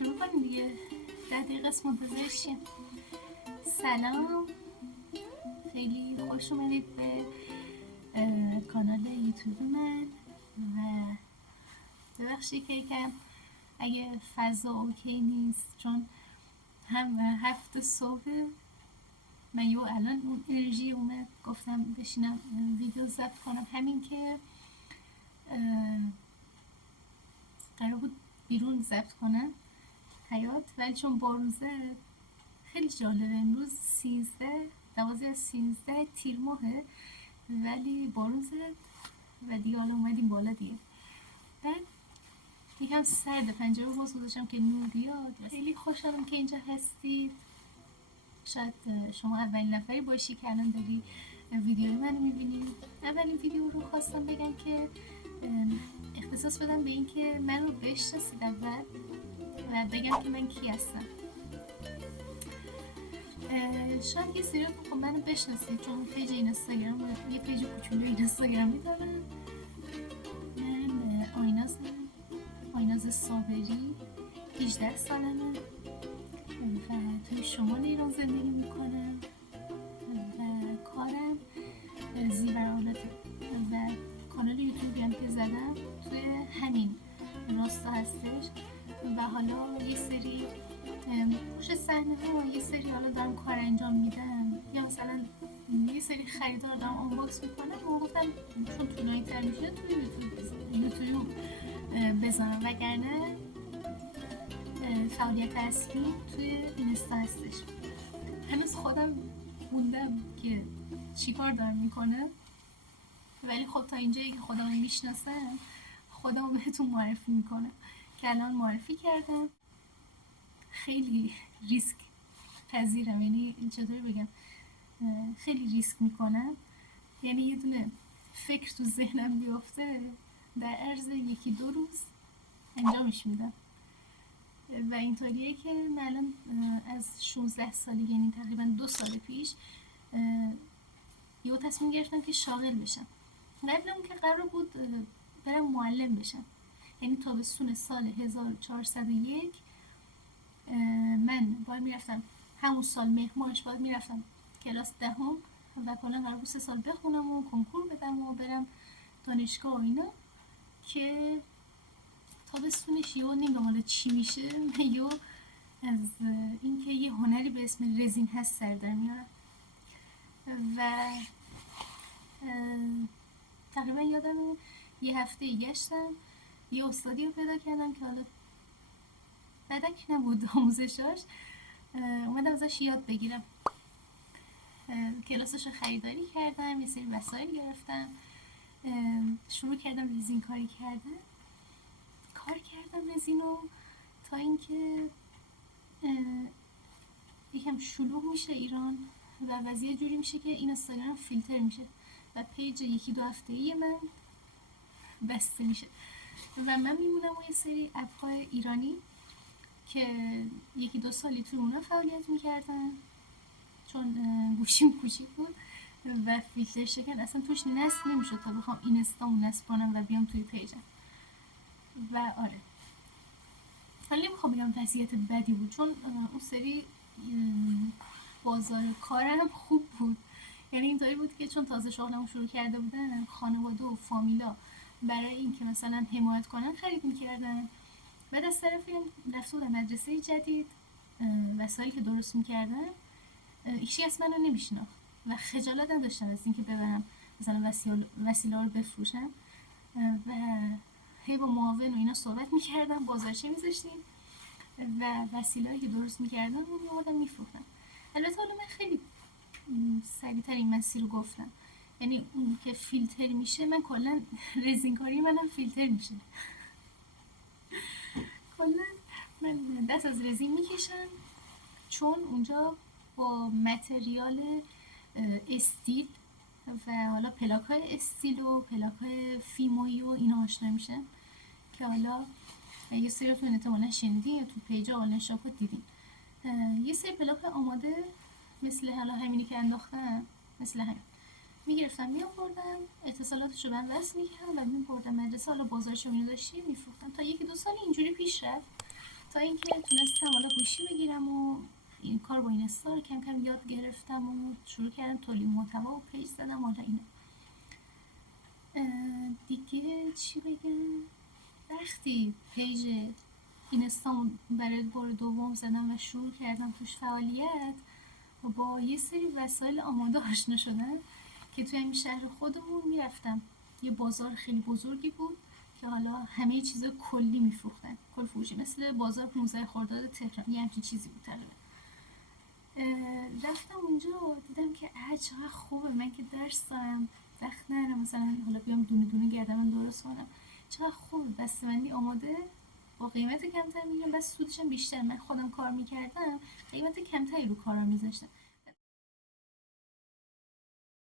شروع کنیم دیگه. 10 دقیقه است منتظر شیم. سلام، خیلی خوش اومدید به کانال یوتیوب من و ببخشید که یکم اگه فضا اوکی نیست چون هم 7 صبح من الان اون انرژی اومد گفتم بشینم ویدیو ضبط کنم، همین که قرار بود بیرون ضبط کنم حیات، ولی چون باروزه خیلی جالبه. امروز 12 تیر ماهه ولی بارون زد و دیگه حالا اومدیم بالا دیگه. بعد یکم سرد، پنجره رو باز گذاشتم که نور بیاد. خیلی خوشحالم که اینجا هستید. شاید شما اولین نفری باشی که الان داری ویدیوی منو میبینی. اولین ویدیو رو خواستم بگم که اختصاص بدم به این که من رو بشناسید اول و بگم که من کی هستم. شاید یه سری خب منو بشناسید چون پیج اینستاگرام یه پیج کوچولو اینستاگرامی دارم. من آیناز صابری، 18 سالمه و توی شمال ایران زندگی میکنم و کارم زیورآلاته و کانال یوتیوبی هم که زدم توی همین راستا هستش و حالا یه سری پشت صحنه ها یه سری حالا دارم کار انجام میدم یا مثلا یه سری خریدار دارم آنباکس میکنم و گفتم چون طولانی تر میشه توی یوتیوب بزنم، وگرنه فعالیت اصلی توی اینستا هستش. هنوز خودم موندم که چی کار دارم میکنم، ولی خب تا اینجایی که خودم میشناسم خودم بهتون معرفی میکنم که الان معرفی کردم. خیلی ریسک پذیرم، یعنی چطوری بگم، خیلی ریسک میکنم. یعنی یه دونه فکر تو ذهنم بیفته در عرض 1-2 روز انجامش میدم و اینطوریه که من الان از 16 سالی، یعنی تقریبا 2 سال پیش یه تصمیم گرفتم که شاغل بشم. قبل اون که قرار بود برم معلم بشم، یعنی تابستون سال 1401 من باید میرفتم همون سال مهمانش باید میرفتم کلاس دهم و کلا قرار بود 3 سال بخونم و کنکور بدم و برم دانشگاه و اینا، که تابستونش یهو نمیدونم حالا چی میشه، یهو از اینکه یه هنری به اسم رزین هست سر در میارم و تقریبا یادم یه هفته گشتم یه استادی رو پیدا کردم که حالا بدک نبود آموزشاش، اومدم ازش یاد بگیرم. کلاسش رو خریداری کردم، یه سری وسایل گرفتم، شروع کردم رزین کار کردم رزینو تا اینکه یکم شلوغ میشه ایران و وضعیت جوری میشه که این اینستاگرام فیلتر میشه و پیج 1-2 هفته‌ای من بسته میشه و من میمونم و یه سری اپ‌های ایرانی که 1-2 سالی توی اونا فعالیت میکردم چون گوشیم کوچیک بود و فیلتر شکن اصلا توش نصب نمیشد تا بخوام اینستامو نصب کنم و بیام توی پیجم. و آره، حالا نمیخوام بگم وضعیت بدی بود چون اون سری بازار کارم خوب بود، یعنی اینطوری بود که چون تازه شغلمو شروع کرده بودم خانواده و فامیلا برای اینکه مثلا حمایت کنن خرید میکردن. بعد از طرفی رفته بودم مدرسه جدید، وسایلی که درست میکردم هیچی از منو نمیشناخت و خجالت نداشتم از اینکه ببرم مثلا وسیله رو بفروشم و هی با معاون و اینا صحبت میکردم، بازارچه میذاشتیم و وسیله‌ای که درست میکردم رو میآوردم میفروختم. البته حالا من خیلی سریعتر این مسیر رو گفتم، یعنی اون که فیلتر میشه من کلا رزینکاری منم فیلتر میشه. کلا من دست از رزین میکشم چون اونجا با متریال استیل و حالا پلاک های استیل و پلاک های فیمویی و اینا آشنا میشم که حالا یه سریتون احتمالا شنیدین یا تو پیج آنلاین شاپ دیدین. یه سری پلاک آماده مثل حالا همینی که انداختم، مثل همین میگرفتم میآوردم اتصالاتشو به من وصل میکردم و میبردم مدرسه، حالا بازارشو اینو داشتیم میفروختم تا 1-2 سال اینجوری پیش رفت تا اینکه تونستم حالا گوشی بگیرم و این کار با اینستا رو کم کم یاد گرفتم و شروع کردم تولید محتوا و پیج زدم. حالا اینا دیگه چی بگم، وقتی پیج اینستامو برای بار دوم زدم و شروع کردم توش فعالیت و با یه سری وسایل آماده آشنا شدم که توی این شهر خودمون میرفتم یه بازار خیلی بزرگی بود که حالا همه چیز کلی میفروختن، کل فروشی، مثل بازار 15 خرداد تهران، یه همچین چیزی بود تقریبا. رفتم اونجا دیدم که چقدر خوبه، من که درس دارم وقت ندارم مثلا حالا بیام دونه دونه گردم درست کنم، چقدر خوبه، بسته‌بندی آماده با قیمت کمتر میگیرم، بس سودش هم بیشتر. من خودم کار میکردم قیمت کمتری رو کارا میذاشتم،